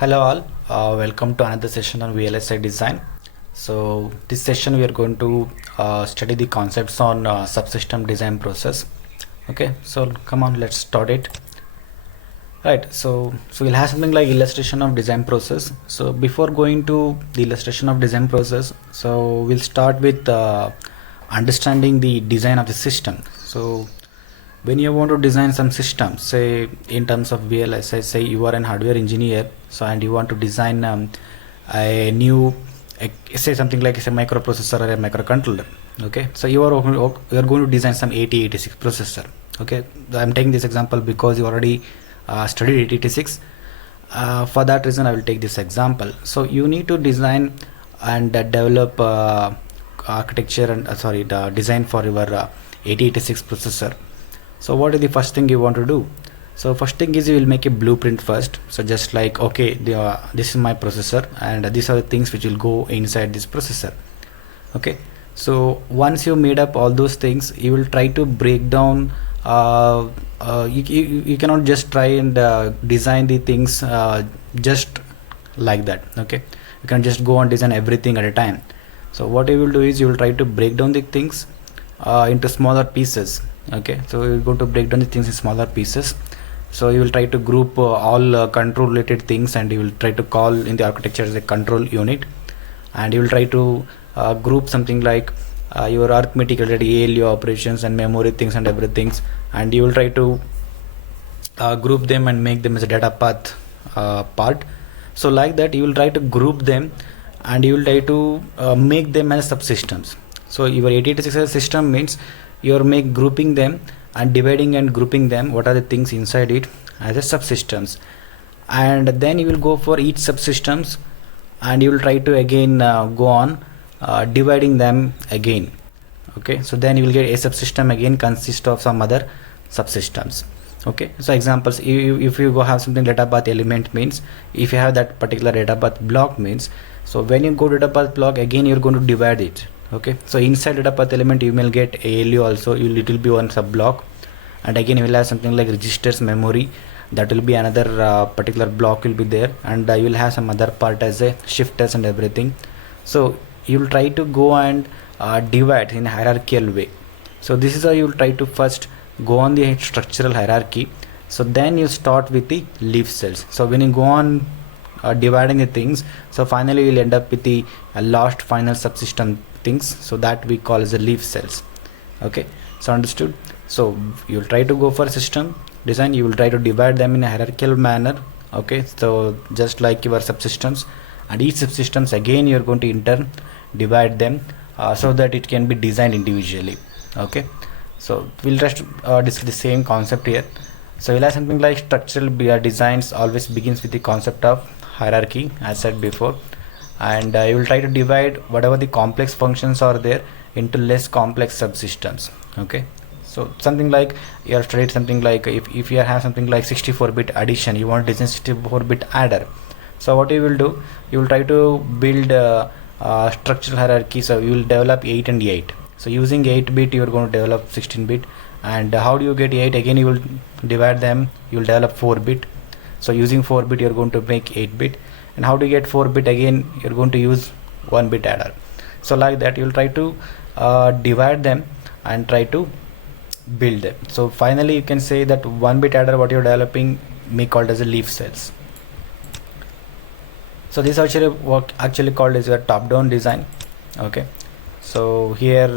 Hello all, welcome to another session on VLSI design. So this session we are going to study the concepts on subsystem design process. Okay, so come on, let's start it. Right, so we'll have something like illustration of design process. So before going to the illustration of design process, so we'll start with understanding the design of the system. So when you want to design some system, say in terms of VLSI, say you are an hardware engineer, so and you want to design a new say something like a microprocessor or a microcontroller. Okay, so you are going to design some 8086 processor. Okay, I'm taking this example because you already studied 8086. For that reason I will take this example. So you need to design and develop architecture and the design for your 8086 processor. So what is the first thing you want to do? So first thing is you will make a blueprint first. So just like, okay, this is my processor and these are the things which will go inside this processor. Okay, so once you made up all those things, you will try to break down. You cannot just try and design the things just like that. Okay, you can just go and design everything at a time. So what you will do is you will try to break down the things into smaller pieces. Okay, so you go to break down the things in smaller pieces. So you will try to group all control related things, and you will try to call in the architecture as a control unit, and you will try to group something like your arithmetic related ALU operations and memory things and everything, and you will try to group them and make them as a data path part. So like that you will try to group them and you will try to make them as subsystems. So your 8086 system means you're grouping them and dividing and grouping them, what are the things inside it as a subsystems, and then you will go for each subsystems and you will try to again go on dividing them again. Okay, so then you will get a subsystem again consist of some other subsystems. Okay, so examples, if you go have something data path element means if you have that particular data path block means, so when you go data path block again you're going to divide it. Okay, so inside data path element you will get ALU also, it will be one sub block, and again you will have something like registers memory, that will be another particular block will be there, and you will have some other part as a shifters and everything. So you will try to go and divide in a hierarchical way. So this is how you will try to first go on the structural hierarchy. So then you start with the leaf cells. So when you go on dividing the things, so finally you will end up with the last final subsystem things, so that we call as the leaf cells. Okay, so understood. So you will try to go for system design, you will try to divide them in a hierarchical manner. Okay, so just like your subsystems, and each subsystems again you are going to in turn divide them so that it can be designed individually. Okay, so we'll just discuss the same concept here. So we'll have something like structural designs always begins with the concept of hierarchy, as said before, and you will try to divide whatever the complex functions are there into less complex subsystems. Okay, so something like you have studied something like if you have something like 64-bit addition, you want to design 64-bit adder. So what you will do, you will try to build structural hierarchy. So you will develop 8 and 8. So using 8-bit you are going to develop 16-bit, and how do you get 8? Again you will divide them, you will develop 4-bit. So using 4-bit you are going to make 8-bit, and how to get 4-bit? Again you're going to use 1-bit adder. So like that you will try to divide them and try to build them. So finally you can say that 1-bit adder what you're developing may called as a leaf cells. So this actually called as a top-down design. Okay, so here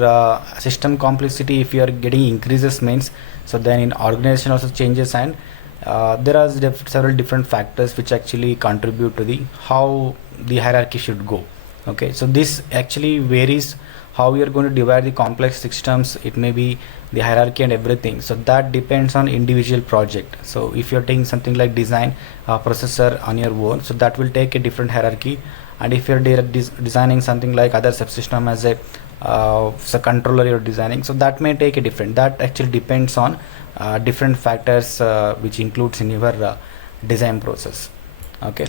system complexity, if you are getting increases means, so then in organization also changes, and there are several different factors which actually contribute to the how the hierarchy should go. Okay, so this actually varies how you are going to divide the complex systems. It may be the hierarchy and everything, so that depends on individual project. So if you're taking something like design processor on your own, so that will take a different hierarchy, and if you're designing something like other subsystem as a controller you're designing, so that may take a different, that actually depends on different factors which includes in your design process. Okay,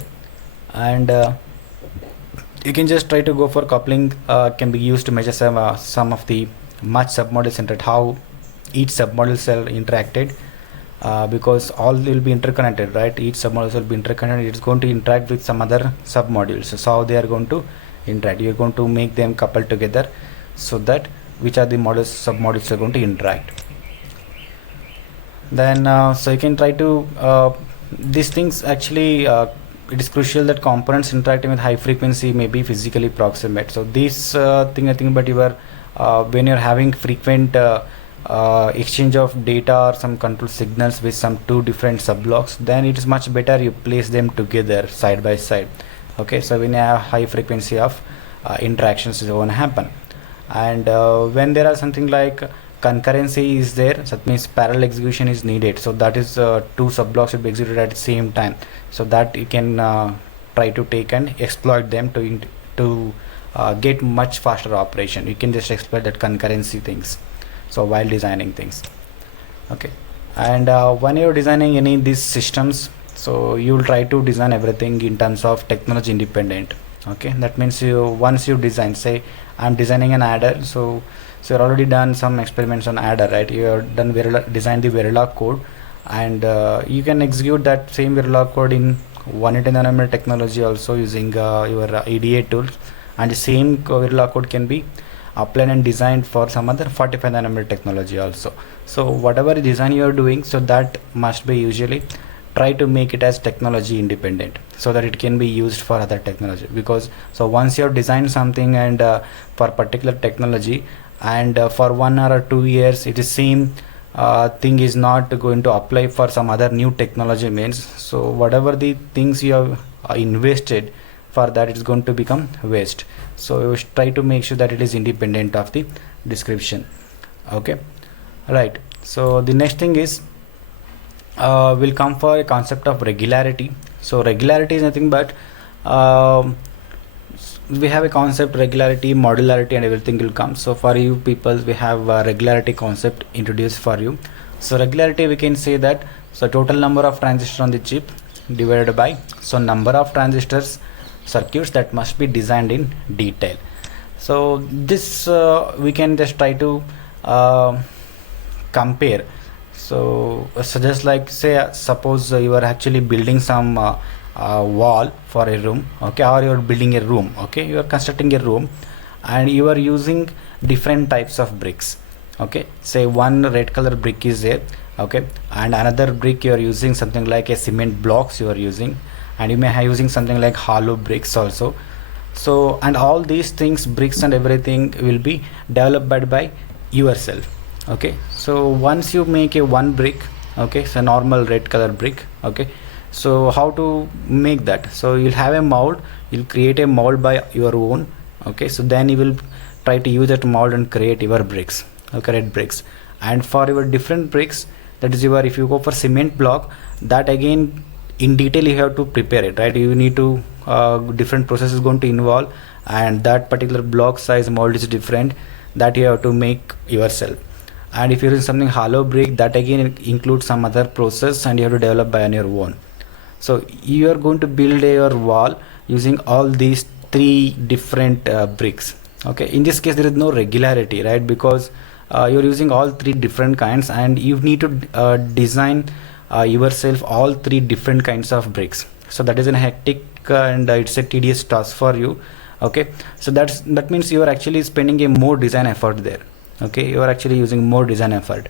and you can just try to go for coupling can be used to measure some of the match submodels and how each submodel cell interacted. because all will be interconnected, right? Each submodules will be interconnected. It's going to interact with some other submodules. So how they are going to interact? You're going to make them coupled together so that which are the modules, submodules are going to interact. Then so you can try to these things actually it is crucial that components interacting with high frequency may be physically proximate. So this thing I think about your when you're having frequent exchange of data or some control signals with some two different subblocks, then it is much better you place them together side by side. Okay, so when you have high frequency of interactions is going to happen, and when there are something like concurrency is there, so that means parallel execution is needed. So that is two subblocks should be executed at the same time, so that you can try to take and exploit them to get much faster operation. You can just exploit that concurrency things, so while designing things. Okay, and when you're designing any of these systems, so you will try to design everything in terms of technology independent. Okay, that means you once you design, say I'm designing an adder, so you're already done some experiments on adder, right? You have done design the Verilog code, and you can execute that same Verilog code in 180 nanometer technology also using your EDA tools, and the same Verilog code can be applied and designed for some other 45 nanometer technology also. So whatever design you are doing, so that must be usually try to make it as technology independent so that it can be used for other technology. Because so once you have designed something and for particular technology, and for 1 or 2 years it is same thing is not going to apply for some other new technology means, so whatever the things you have invested for that, it's going to become waste. So you should try to make sure that it is independent of the description. Okay, right. So the next thing is will come for a concept of regularity. So regularity is nothing but we have a concept regularity, modularity, and everything will come. So for you people, we have a regularity concept introduced for you. So regularity, we can say that so total number of transistors on the chip divided by so number of transistors circuits that must be designed in detail. So this we can just try to compare. So just like say suppose you are actually building some wall for a room, okay, or you are building a room, okay, you are constructing a room and you are using different types of bricks. Okay, say one red color brick is there, okay, and another brick you are using something like a cement blocks you are using, and you may have using something like hollow bricks also. So and all these things, bricks and everything, will be developed by yourself. Okay, so once you make a one brick, okay, so normal red color brick, okay, so how to make that? So you'll have a mold, you'll create a mold by your own, okay, so then you will try to use that mold and create your bricks, okay, red bricks. And for your different bricks, that is your, if you go for cement block, that again in detail you have to prepare it, right? You need to different processes going to involve, and that particular block size mold is different, that you have to make yourself. And if you're using something hollow brick, that again includes some other process and you have to develop by on your own. So you are going to build your wall using all these three different bricks. Okay, in this case there is no regularity, right? Because you're using all three different kinds, and you need to design yourself all three different kinds of bricks. So that is a hectic and it's a tedious task for you. Okay, so that means you are actually spending a more design effort there. Okay, you are actually using more design effort.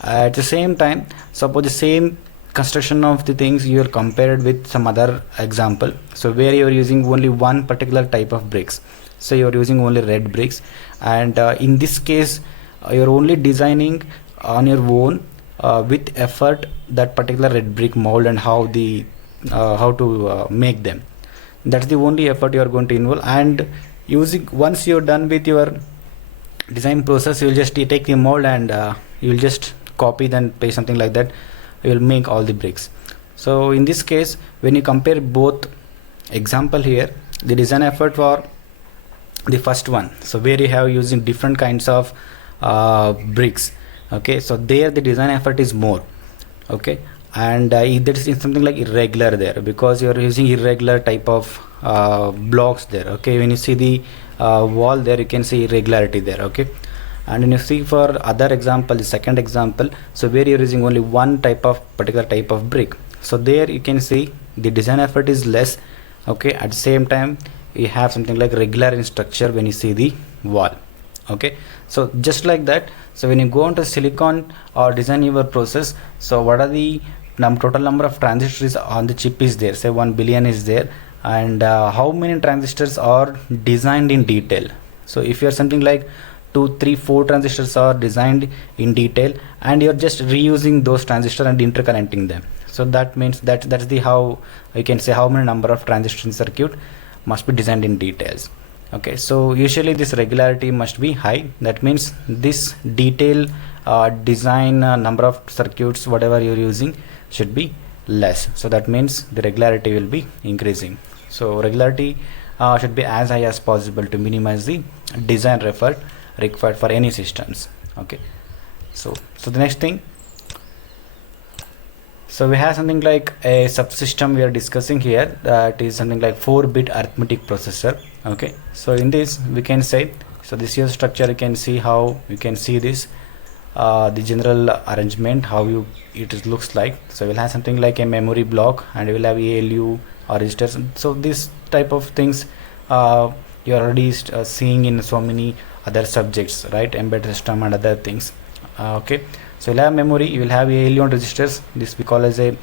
At the same time, suppose the same construction of the things you are compared with some other example, so where you are using only one particular type of bricks, so you are using only red bricks, and in this case you are only designing on your own with effort that particular red brick mold and how to make them. That's the only effort you are going to involve. And using, once you are done with your design process, you will just take the mold and you will just copy, then paste something like that, you will make all the bricks. So in this case, when you compare both example here, the design effort for the first one, so where you have using different kinds of bricks, okay, so there the design effort is more, okay, and that is something like irregular there, because you are using irregular type of blocks there. Okay, when you see the wall there, you can see irregularity there. Okay, And when you see for other example, the second example, so where you're using only one particular type of brick, so there you can see the design effort is less. Okay, at the same time you have something like regular in structure when you see the wall. Okay, so just like that, so when you go into silicon or design your process, so what are the total number of transistors on the chip is there, say 1 billion is there, and how many transistors are designed in detail. So if you are something like 2, 3, 4 transistors are designed in detail, and you're just reusing those transistors and interconnecting them, so that means that's the how you can say how many number of transistors in circuit must be designed in details. Okay, so usually this regularity must be high. That means this detail design number of circuits whatever you're using should be less, so that means the regularity will be increasing. So regularity should be as high as possible to minimize the design effort required for any systems. Okay, so the next thing, so we have something like a subsystem we are discussing here, that is something like 4-bit arithmetic processor. Okay, so in this we can say, so this here structure you can see how you can see this the general arrangement how it looks like. So we'll have something like a memory block, and we'll have ALU or registers. So this type of things you're already seeing in so many other subjects, right? Embedded system and other things. Okay, so you'll have memory, you will have ALU and registers. This we call as a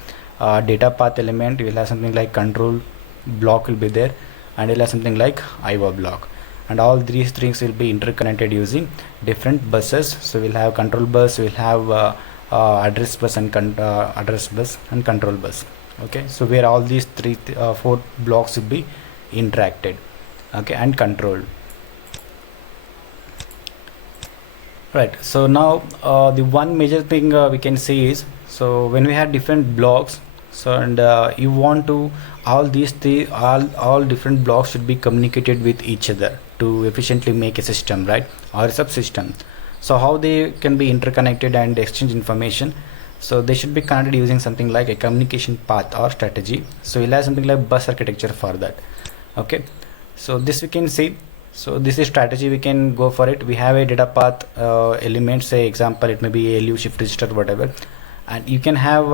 data path element. You will have something like control block will be there, and you'll have something like IO block, and all these things will be interconnected using different buses. So we'll have control bus, we'll have address bus and address bus and control bus. Okay, so where all these 4 blocks will be interacted, okay, and controlled. Right, so now the one major thing we can see is, so when we have different blocks, so and you want to all different blocks should be communicated with each other to efficiently make a system, right, or a subsystem. So how they can be interconnected and exchange information, so they should be connected using something like a communication path or strategy. So we'll have something like bus architecture for that. Okay, so this we can see, so this is strategy, we can go for it. We have a data path element, say example it may be ALU, shift register, whatever, and you can have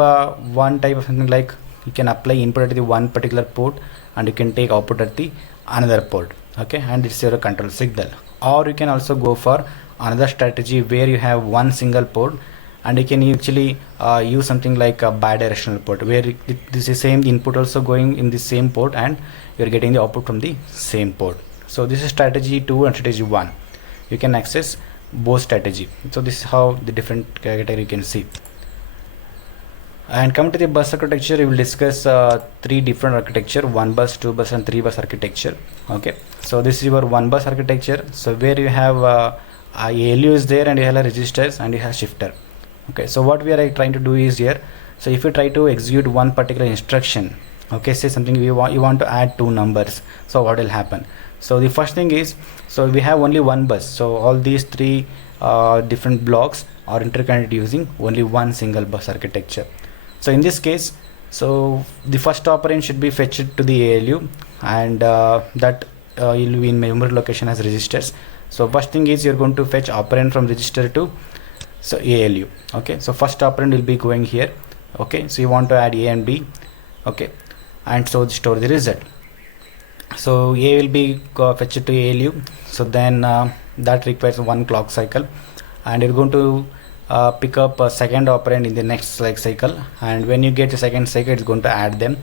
one type of something like you can apply input at the one particular port, and you can take output at the another port. Okay, and it's your control signal. Or you can also go for another strategy where you have one single port, and you can actually use something like a bidirectional port, where this is same input also going in the same port, and you're getting the output from the same port. So this is strategy 2 and strategy 1. You can access both strategy. So this is how the different category you can see. And come to the bus architecture, we will discuss 3 different architecture: 1 bus, 2 bus and 3 bus architecture. Okay, so this is your 1 bus architecture. So where you have ALU is there, and you have registers, and you have shifter. Okay, so what we are trying to do is here, so if you try to execute one particular instruction, okay, say something you want to add 2 numbers, so what will happen? So the first thing is, so we have only 1 bus, so all these 3 different blocks are interconnected using only one single bus architecture. So in this case, so the first operand should be fetched to the ALU, and that will be in memory location as registers. So first thing is you're going to fetch operand from register to ALU. Okay, so first operand will be going here. Okay, so you want to add A and B. Okay, and so store the result. So A will be fetched to ALU, so then that requires 1 clock cycle, and you're going to pick up a second operand in the next cycle, and when you get the second cycle, it's going to add them.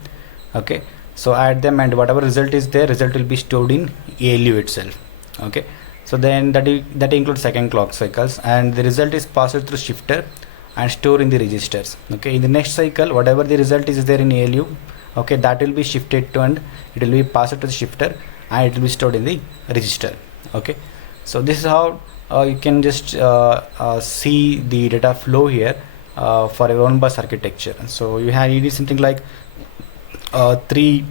Okay, so add them, and whatever result is there, result will be stored in ALU itself. Okay, so then that includes second clock cycles, and the result is passed through shifter and stored in the registers. Okay, in the next cycle, whatever the result is there in ALU, okay, that will be shifted to, and it will be passed to the shifter, and it will be stored in the register. Okay, so this is how you can just see the data flow here for a 1 bus architecture. So you need something like 3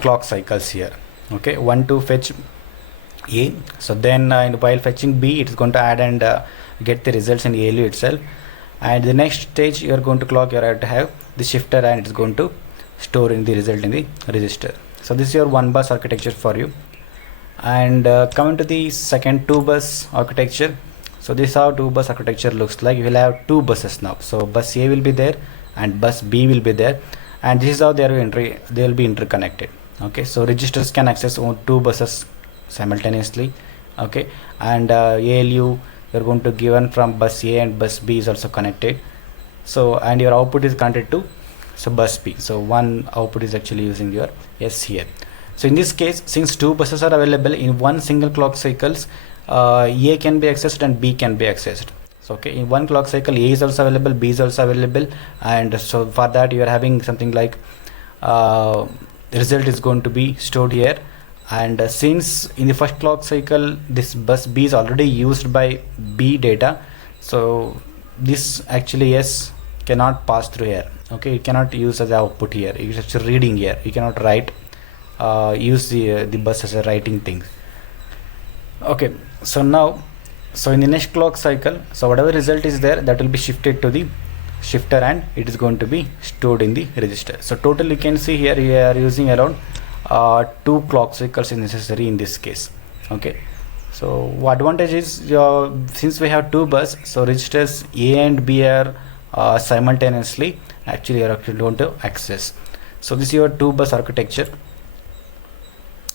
clock cycles here. Okay, 1 to fetch A, so then while fetching B, it is going to add and get the results in ALU itself, and the next stage you are going to clock, you have to have the shifter, and it's going to store in the result in the register. So this is your 1 bus architecture for you. And coming to the second 2 bus architecture, So this is how two bus architecture looks like. You will have two buses now. So bus A will be there and bus B will be there, and this is how they will be interconnected. Okay, so registers can access two buses simultaneously. Okay, and ALU you're going to given from bus A and bus B is also connected. So and your output is connected to bus B. So one output is actually using your S here. So in this case, since two buses are available in one single clock cycles, A can be accessed and B can be accessed. So okay, in one clock cycle A is also available, B is also available, and so for that you are having something like result is going to be stored here. And since in the first clock cycle this bus B is already used by B data, so this actually S cannot pass through here. Okay, you cannot use as output here. It's actually reading here. You cannot write use the bus as a writing thing. Okay, so now, so in the next clock cycle, so whatever result is there, that will be shifted to the shifter and it is going to be stored in the register. So total you can see here you are using around 2 clock cycles is necessary in this case. Okay, so what advantage is since we have two bus, so registers A and B are simultaneously actually are going to access. So this is your two bus architecture.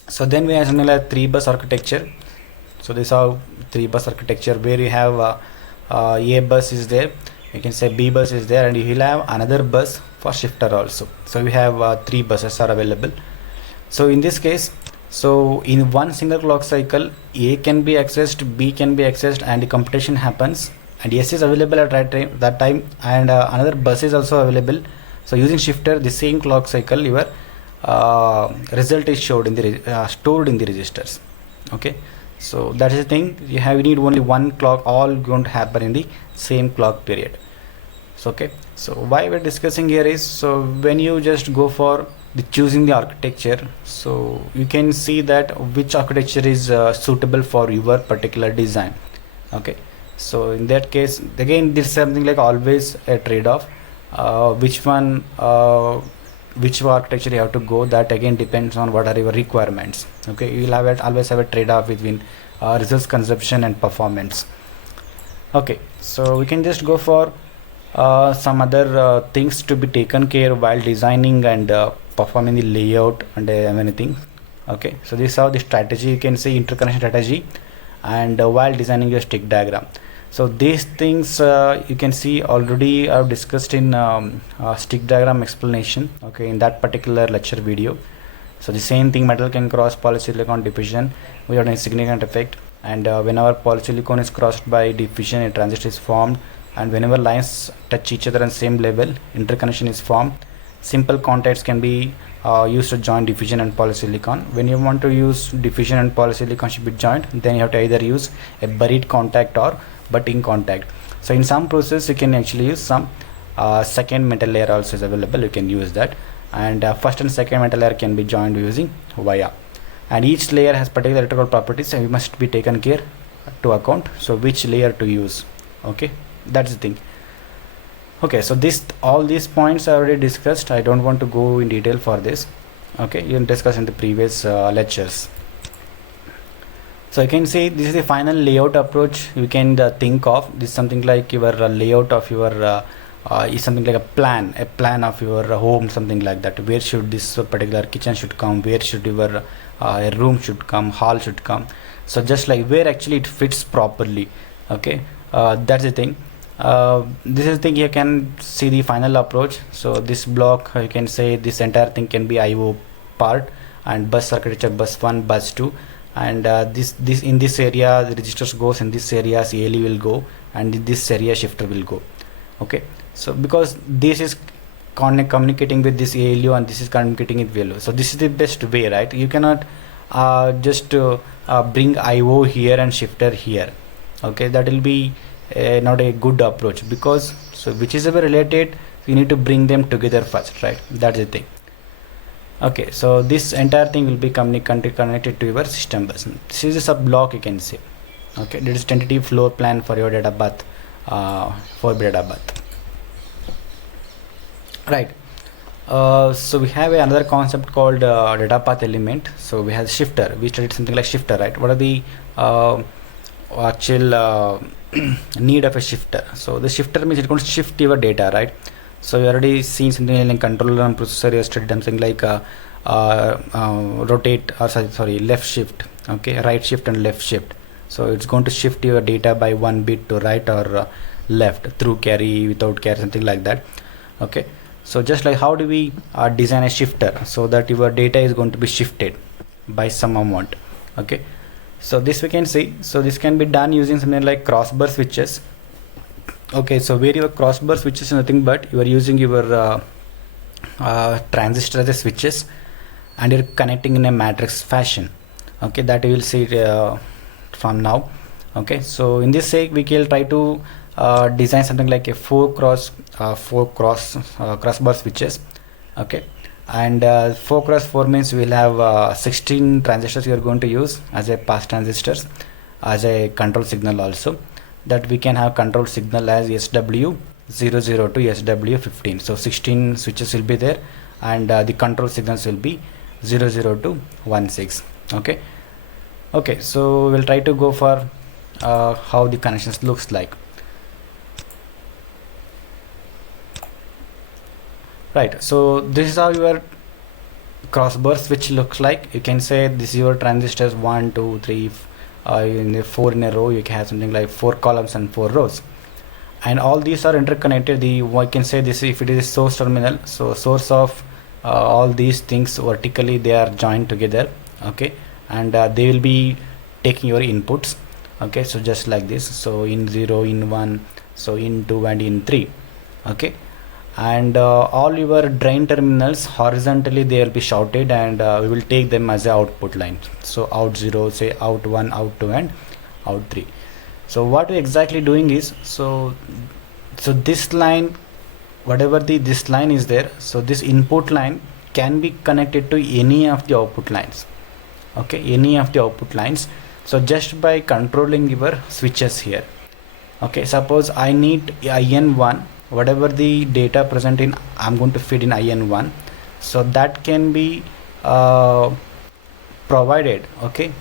So then we have something like three bus architecture. So this is how three bus architecture, where you have A bus is there, you can say B bus is there, and you will have another bus for shifter also. So we have three buses are available. So in this case, so in one single clock cycle, A can be accessed, B can be accessed, and the computation happens, and S is available at that time, and another bus is also available. So using shifter, the same clock cycle, your result is stored in the registers. Okay, so that is the thing. You need only one clock, all going to happen in the same clock period. So okay, so why we're discussing here is, so when you just go for choosing the architecture, so you can see that which architecture is suitable for your particular design. Okay, so in that case, again, this is something like always a trade-off. Which architecture you have to go, that again depends on what are your requirements. Okay, you will always have a trade-off between results consumption and performance. Okay, so we can just go for some other things to be taken care while designing and performing the layout and everything. Okay, so this is how the strategy, you can say interconnection strategy, and while designing your stick diagram. So these things you can see already I've discussed in stick diagram explanation, okay, in that particular lecture video. So the same thing, metal can cross polysilicon diffusion without any significant effect, and whenever polysilicon is crossed by diffusion, a transistor is formed, and whenever lines touch each other on same level, interconnection is formed. Simple contacts can be used to join diffusion and polysilicon. When you want to use diffusion and polysilicon should be joined, then you have to either use a buried contact or butting contact. So in some process you can actually use some second metal layer also is available, you can use that, and first and second metal layer can be joined using via, and each layer has particular electrical properties, and we must be taken care to account, so which layer to use. Okay, that's the thing. Okay, so all these points I already discussed. I don't want to go in detail for this. Okay, you can discuss in the previous lectures. So you can see this is the final layout approach you can think of. This is something like your layout of your is something like a plan of your home, something like that. Where should this particular kitchen should come, where should your a room should come, hall should come. So just like where actually it fits properly. Okay, that's the thing. This is the thing, you can see the final approach. So this block, you can say this entire thing can be IO part, and bus architecture, bus 1, bus 2, and this in this area the registers goes, in this area ALE will go, and in this area shifter will go. Okay, so because this is communicating with this ALU and this is communicating with VLO, so this is the best way, right? You cannot just bring IO here and shifter here. Okay, that will be not a good approach, because so which is ever related, you need to bring them together first, right? That's the thing. Okay, so this entire thing will be connected to your system bus. This is a sub block, you can say. Okay, this is tentative floor plan for your data path, for data path, right? So we have another concept called data path element. So we have shifter. We studied something like shifter, right? What are the actual need of a shifter. So the shifter means it's going to shift your data, right? So you already seen something like controller and processor yesterday, something like rotate, or sorry, left shift, okay, right shift and left shift. So it's going to shift your data by 1 bit to right or left, through carry, without carry, something like that. Okay, so just like how do we design a shifter so that your data is going to be shifted by some amount. Okay, so this we can see. So this can be done using something like crossbar switches. Okay, so where your crossbar switches is nothing but you are using your transistor as a switches, and you're connecting in a matrix fashion. Okay, that you will see from now. Okay, so in this sake we can try to design something like a 4 crossbar switches. Okay, and 4 cross 4 means we'll have 16 transistors we are going to use as a pass transistors as a control signal also, that we can have control signal as SW00 to SW15. So 16 switches will be there, and the control signals will be 00 to 16. Okay, so we'll try to go for how the connections looks like. Right, so this is how your crossbar switch looks like. You can say this is your transistors 1 2 3 in the 4 in a row. You can have something like 4 columns and 4 rows, and all these are interconnected. I can say this, if it is a source terminal, so source of all these things vertically they are joined together. Okay, and they will be taking your inputs. Okay, so just like this, so in 0, in 1, so in 2 and in 3. Okay, and all your drain terminals horizontally they will be shorted, and we will take them as a output line. So out 0, say out 1, out 2 and out 3. So what we exactly doing is, so this line, whatever this line is there, so this input line can be connected to any of the output lines. Okay, any of the output lines. So just by controlling your switches here. Okay, suppose I need IN1, whatever the data present in, I'm going to feed in IN1, so that can be provided, okay,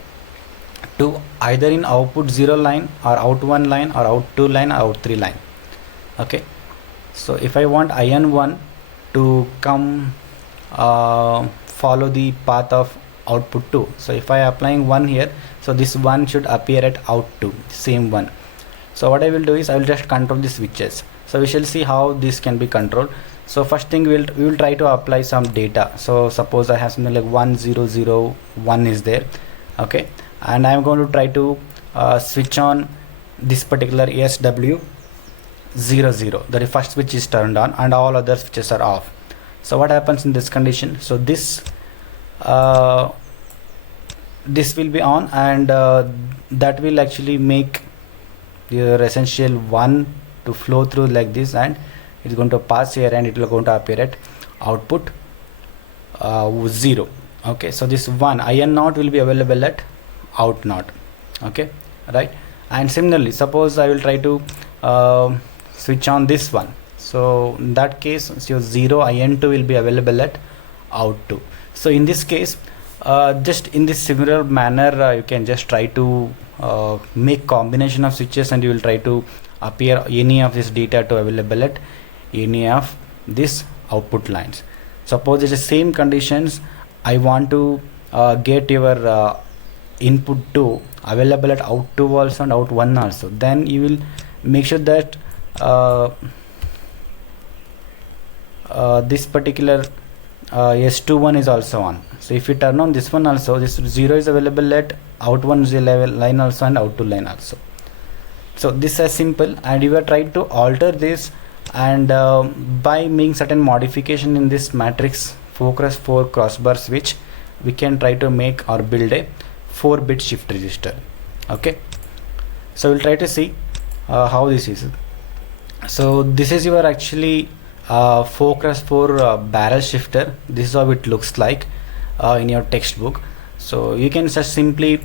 to either in output 0 line or out 1 line or out 2 line or out 3 line. Okay, so if I want IN1 to come follow the path of output 2, so if I applying 1 here, so this 1 should appear at out 2, same 1. So what I will do is I will just control the switches. So we shall see how this can be controlled. So first thing we will try to apply some data. So suppose I have something like 1001 is there. Okay, and I am going to try to switch on this particular SW00. The first switch is turned on and all other switches are off. So what happens in this condition? So this will be on, and that will actually make your essential 1 to flow through like this, and it's going to pass here and it will going to appear at output 0. Okay, so this 1 IN0 will be available at out 0. Okay, right, and similarly suppose I will try to switch on this one. So in that case, your 0 IN2 will be available at out 2. So in this case, just in this similar manner, you can just try to make combination of switches, and you will try to appear any of this data to available at any of this output lines. Suppose it's the same conditions, I want to get your input 2 available at out 2 also and out 1 also, then you will make sure that this particular S21 is also on. So if you turn on this one also, this 0 is available at out 1 line also and out 2 line also. So this is simple, and you are trying to alter this, and by making certain modification in this matrix 4x4 crossbar switch, we can try to make or build a 4-bit shift register. Okay, so we'll try to see how this is. So this is your actually 4x4 barrel shifter. This is how it looks like in your textbook. So you can just simply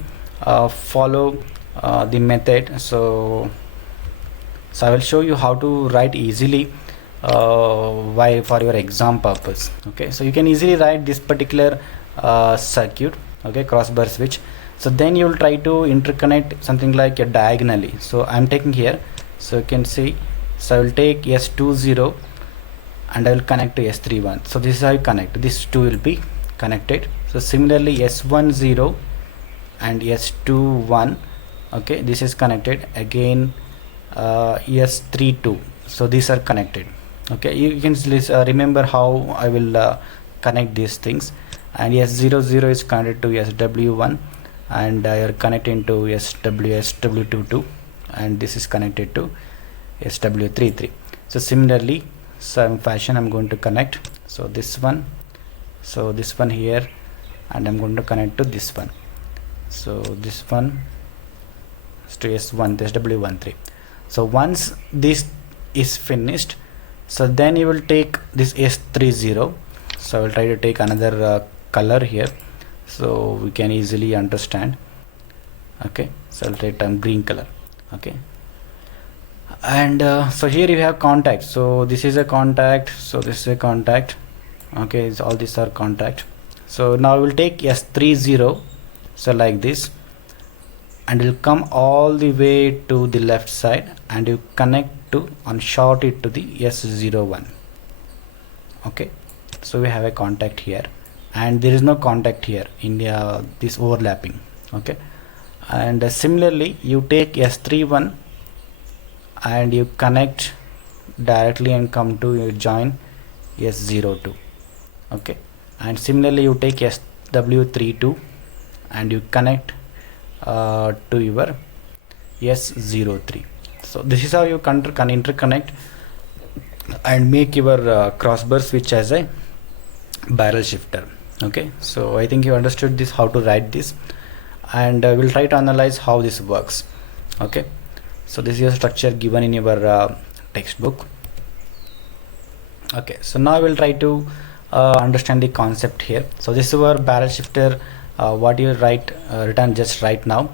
follow the method. So I will show you how to write easily why for your exam purpose. Okay, so you can easily write this particular circuit, okay, crossbar switch. So then you will try to interconnect something like a diagonally. So I'm taking here, so you can see, so I will take S20 and I will connect to S31. So this is how you connect, these two will be connected. So similarly S10 and S21, okay, this is connected again. S32, so these are connected. Okay, you can remember how I will connect these things. And S00 is connected to SW1, and you're connecting to SW22, and this is connected to SW33. So similarly, some fashion I'm going to connect. So this one here, and I'm going to connect to this one. So this one is to S1, SW13. So once this is finished, so then you will take this S30. So I will try to take another color here so we can easily understand. Okay, so I'll take green color. Okay, and so here you have contact. So this is a contact, so this is a contact. Okay, so all these are contact. So now we'll take S30, so like this, and will come all the way to the left side, and you connect to and short it to the S01. Okay, so we have a contact here, and there is no contact here in this overlapping. Okay, and similarly you take S31 and you connect directly and come to you join S02. Okay, and similarly you take SW32 and you connect to your S03. So this is how you can interconnect and make your crossbar switch as a barrel shifter. Okay, so I think you understood this, how to write this, and we'll try to analyze how this works. Okay, so this is your structure given in your textbook. Okay, so now we'll try to understand the concept here. So this is our barrel shifter, what you written just right now,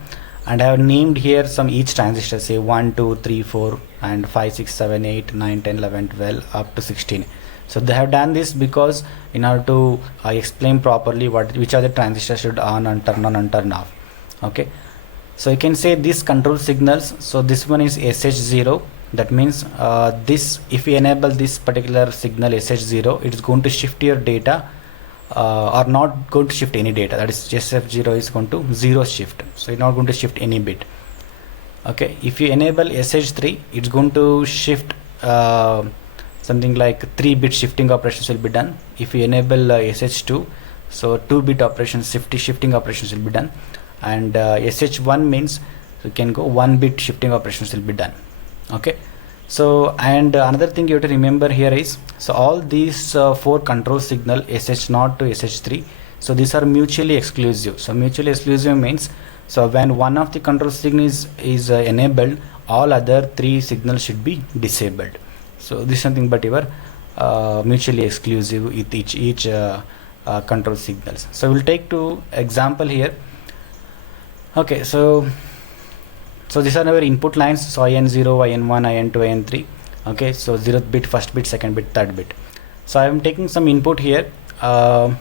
and I have named here some each transistor, say 1 2 3 4 and 5 6 7 8 9 10 11 12 up to 16. So they have done this because in order to explain properly which are the transistors should on and turn off. Okay, so you can say these control signals. So this one is SH0. That means this, if you enable this particular signal SH0, it is going to shift your data, or not going to shift any data. That is, SF0 is going to zero shift, so it's not going to shift any bit. Okay, if you enable SH3, it's going to shift something like 3-bit shifting operations will be done. If you enable SH2, so 2-bit operations, shifting operations will be done, and SH1 means you can go 1-bit shifting operations will be done. Okay, so and another thing you have to remember here is, so all these 4 control signal SH0 to SH3, so these are mutually exclusive. So mutually exclusive means, so when one of the control signals is enabled, all other 3 signals should be disabled. So this is something but your mutually exclusive with each control signals. So we'll take 2 example here. Okay, so these are our input lines. So IN0, IN1, IN2, IN3. Okay, so 0th bit, 1st bit, 2nd bit, 3rd bit. So I am taking some input here. So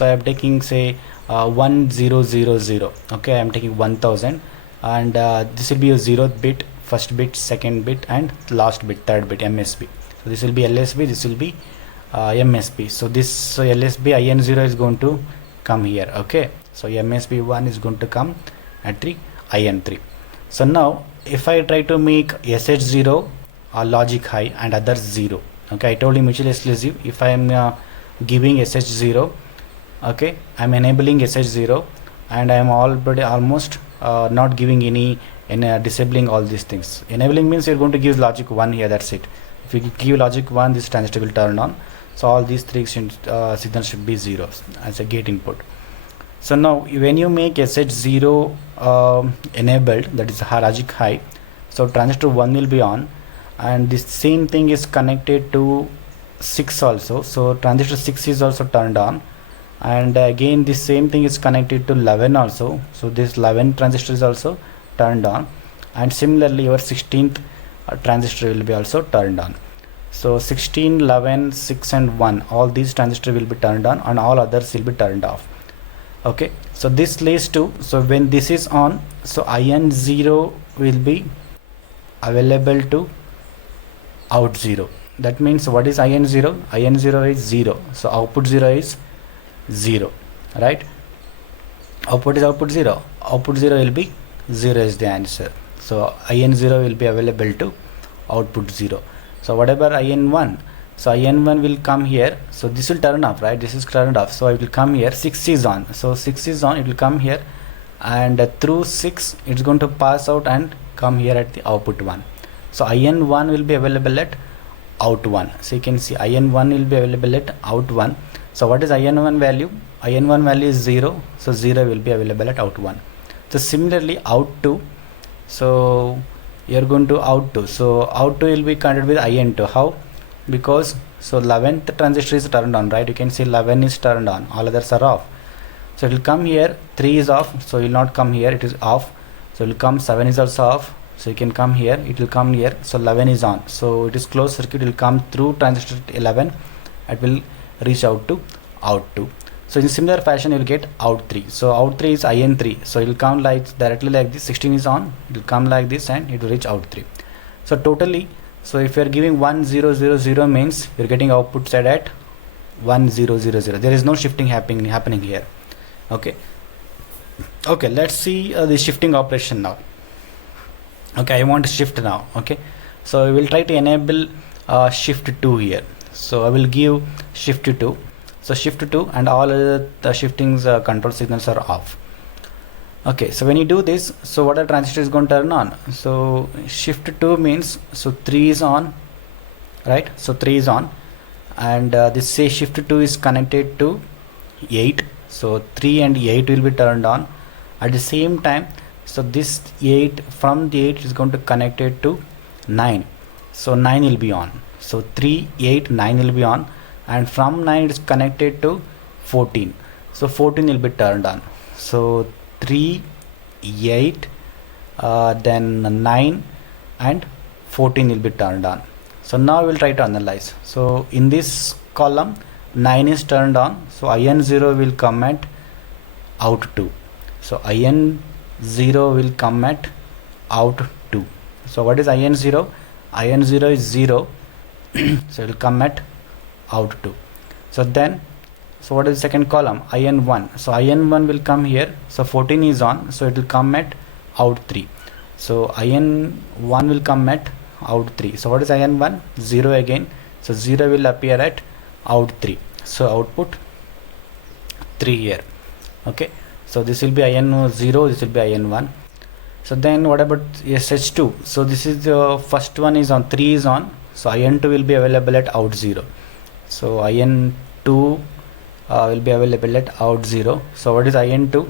I am taking say 1000. Okay, I am taking 1000, and this will be a 0th bit, 1st bit, 2nd bit, and last bit, 3rd bit, MSB. So this will be LSB, this will be MSB. So this LSB IN0 is going to come here. Okay, so MSB1 is going to come at the IN3. So now if I try to make SH0 logic high and others 0, okay, I told you mutually exclusive. If I am giving SH0, okay, I am enabling SH0, and I am already almost not giving any disabling all these things. Enabling means you are going to give logic 1 here, that's it. If you give logic 1, this transistor will turn on. So all these 3 signals should be zeros as a gate input. So now when you make SH0 enabled, that is logic high, so transistor 1 will be on, and this same thing is connected to 6 also. So transistor 6 is also turned on, and again this same thing is connected to 11 also. So this 11 transistor is also turned on, and similarly your 16th transistor will be also turned on. So 16, 11, 6 and 1, all these transistors will be turned on, and all others will be turned off. Okay, so this leads to, so when this is on, so IN0 will be available to out 0. That means what is IN0? IN0 is 0, so output 0 is 0, right? Output is output 0, output 0 will be 0 is the answer. So IN0 will be available to output 0. So whatever IN1, so IN1 will come here, so this will turn off, right? This is turned off, so it will come here. 6 is on, so 6 is on, it will come here, and through 6 it's going to pass out and come here at the output 1. So IN1 will be available at out 1. So you can see IN1 will be available at out 1. So what is IN1 value? IN1 value is 0, so 0 will be available at out 1. So similarly out 2, so you are going to out 2, so out 2 will be connected with IN2. How? Because so 11th transistor is turned on, right? You can see 11 is turned on, all others are off. So it will come here, 3 is off, so it will not come here, it is off. So it will come, 7 is also off, so you can come here, it will come here, so 11 is on, so it is closed circuit, it will come through transistor 11, it will reach out to out 2. So in similar fashion you will get out 3. So out 3 is IN3, so it will come like directly like this. 16 is on, it will come like this and it will reach out 3. So totally, so if you are giving 1 0 0 0 means you are getting output side at 1 0 0 0. There is no shifting happening here. Okay, let's see the shifting operation now. Okay, I want to shift now. Okay, so I will try to enable shift 2 here. So I will give shift 2. So shift 2 and all other the shiftings control signals are off. Okay, so when you do this, so what a transistor is going to turn on? So shift 2 means, so 3 is on, right? So 3 is on, and this say shift 2 is connected to 8. So 3 and 8 will be turned on at the same time. So this 8, from the 8 is going to connect it to 9, so 9 will be on. So 3 8 9 will be on, and from 9 it is connected to 14, so 14 will be turned on. So 3 8 then 9 and 14 will be turned on. So now we will try to analyze. So in this column 9 is turned on, so IN0 will come at out 2. So IN0 will come at out 2. So what is IN0? IN0 is 0, so it will come at out 2. So then, so what is the second column? IN1. So IN1 will come here, so 14 is on, so it will come at out 3. So IN1 will come at out 3. So what is IN1? 0 again, so 0 will appear at out 3. So output 3 here. Okay, so this will be IN0, this will be IN1. So then what about SH2? So this is the first one is on, 3 is on, so IN2 will be available at out 0. So IN2 will be available at out 0. So what is IN2?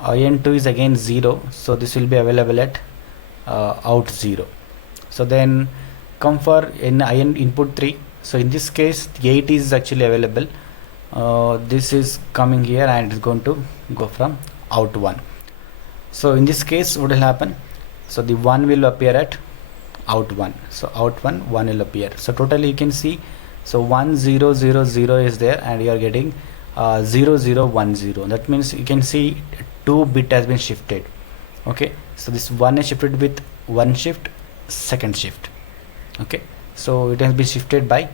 IN2 is again 0, so this will be available at out 0. So then come for in IN input 3. So in this case 8 is actually available. This is coming here and it is going to go from out 1. So in this case what will happen? So the 1 will appear at out 1. So out 1 will appear. So totally you can see, so 1 0 0 0 is there and you are getting 0 0 1 0. That means you can see 2 bit has been shifted. Okay, so this 1 is shifted with 1 shift, second shift. Okay, so it has been shifted by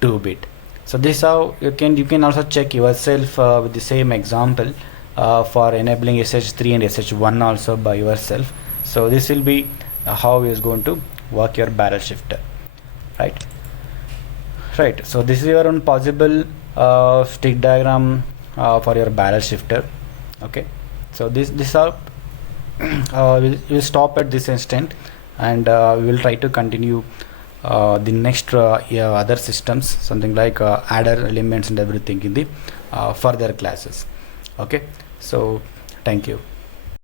2 bit. So this is how you can also check yourself with the same example for enabling SH3 and SH1 also by yourself. So this will be how is going to work your barrel shifter, right? So this is your own possible stick diagram for your barrel shifter. Okay, so this are we'll stop at this instant, and we will try to continue the next other systems, something like adder elements and everything in the further classes. Okay, so thank you.